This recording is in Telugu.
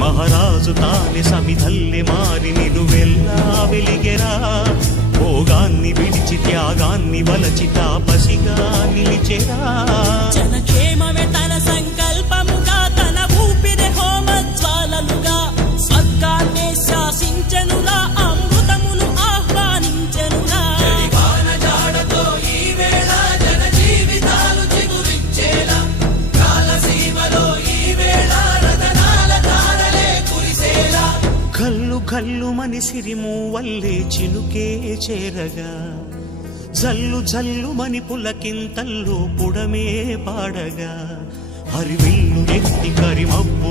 మహారాజు తానే సమిధల్లె మారి నిలువెల్లా వెలిగెరా. భోగాన్ని విడిచి త్యాగాన్ని వలచి తాపసిగా నిలిచెరా. జనక్షేమమే తన సంకల్పముగా, తన ఊపిరి హోమజ్వాలలుగా, స్వర్గాన్నే శాసించెనురా, అమృతమును ఆహ్వానించెనురా. జాడతో ఈ వేళ జన జీవితాలు చిగురించేలా, కాలసీమలో ఈ వేళ రతనాల ధారలే కురిసేలా. కల్లు కల్లు మని సిరిము వల్లే చినుకే చేరగా, జల్లు జల్లు మని పులకింతల్లు పుడమే పాడగా, హరివిల్లు ఎత్తి కరిమబ్బు